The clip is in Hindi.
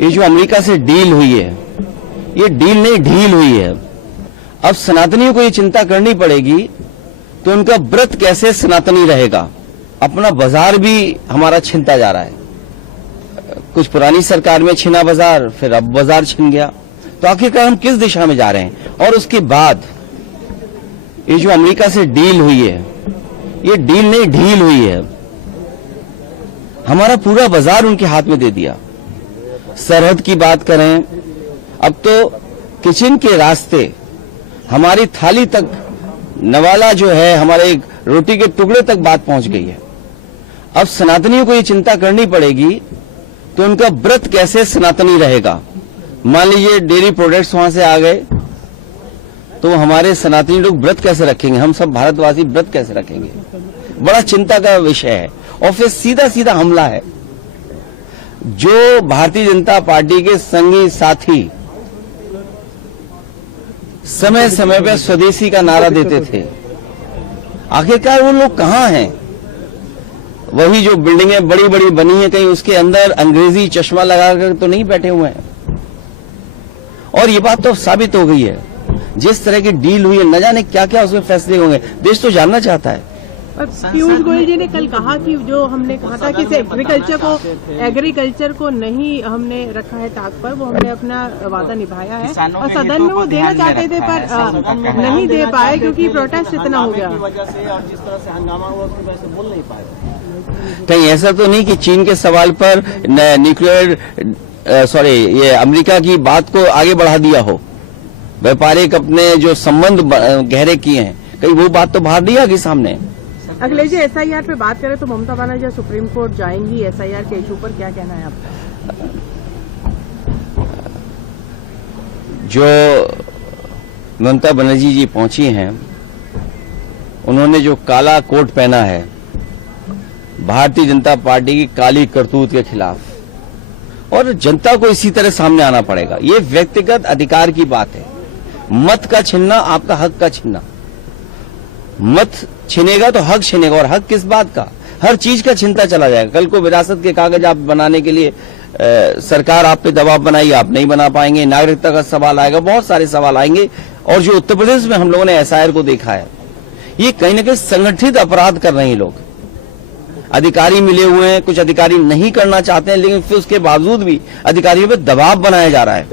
ये जो अमेरिका से डील हुई है, ये डील नहीं ढील हुई है। अब सनातनियों को ये चिंता करनी पड़ेगी तो उनका व्रत कैसे सनातनी रहेगा। अपना बाजार भी हमारा छिनता जा रहा है। कुछ पुरानी सरकार में छिना बाजार, फिर अब बाजार छिन गया, तो आखिरकार हम किस दिशा में जा रहे हैं। और उसके बाद ये जो अमेरिका से डील हुई है, ये डील नहीं ढील हुई है। हमारा पूरा बाजार उनके हाथ में दे दिया। सरहद की बात करें, अब तो किचन के रास्ते हमारी थाली तक, नवाला जो है हमारे रोटी के टुकड़े तक बात पहुंच गई है। अब सनातनियों को ये चिंता करनी पड़ेगी तो उनका व्रत कैसे सनातनी रहेगा। मान लीजिए डेयरी प्रोडक्ट्स वहां से आ गए तो हमारे सनातनी लोग व्रत कैसे रखेंगे, हम सब भारतवासी व्रत कैसे रखेंगे। बड़ा चिंता का विषय है। और फिर सीधा सीधा हमला है। जो भारतीय जनता पार्टी के संगी साथी समय समय पर स्वदेशी का नारा देते थे, आखिरकार वो लोग कहां हैं। वही जो बिल्डिंगें बड़ी बड़ी बनी है, कहीं उसके अंदर अंग्रेजी चश्मा लगाकर तो नहीं बैठे हुए हैं। और ये बात तो साबित हो गई है, जिस तरह की डील हुई है, न जाने क्या क्या उसमें फैसले होंगे। देश तो जानना चाहता है। पीयूष गोयल जी ने कल कहा कि जो हमने कहा था कि एग्रीकल्चर को नहीं हमने रखा है ताक पर, वो हमने अपना वादा निभाया है। और सदन में वो देना चाहते थे पर नहीं दे पाए क्योंकि प्रोटेस्ट इतना हो गया। जिस तरह से हंगामा हुआ उसकी वजह से बोल नहीं पाए। कहीं ऐसा तो नहीं कि चीन के सवाल पर न्यूक्लियर ये अमेरिका की बात को आगे बढ़ा दिया हो। व्यापारिक अपने जो संबंध गहरे किए हैं, कहीं वो बात तो बाहर नहीं आ गई सामने। अखिलेश जी, एसआईआर पे बात करें तो ममता बनर्जी सुप्रीम कोर्ट जाएंगी एसआईआर के इशू पर, क्या कहना है आपका। जो ममता बनर्जी जी पहुंची हैं, उन्होंने जो काला कोट पहना है भारतीय जनता पार्टी की काली करतूत के खिलाफ, और जनता को इसी तरह सामने आना पड़ेगा। ये व्यक्तिगत अधिकार की बात है। मत का छीनना आपका हक का छीनना। मत छीनेगा तो हक छीनेगा, और हक किस बात का, हर चीज का छीनता चला जाएगा। कल को विरासत के कागज आप बनाने के लिए सरकार आप पे दबाव बनाई, आप नहीं बना पाएंगे। नागरिकता का सवाल आएगा, बहुत सारे सवाल आएंगे। और जो उत्तर प्रदेश में हम लोगों ने एसआईआर को देखा है, ये कहीं ना कहीं संगठित अपराध कर रहे हैं लोग। अधिकारी मिले हुए हैं, कुछ अधिकारी नहीं करना चाहते हैं, लेकिन फिर उसके बावजूद भी अधिकारियों पर दबाव बनाया जा रहा है।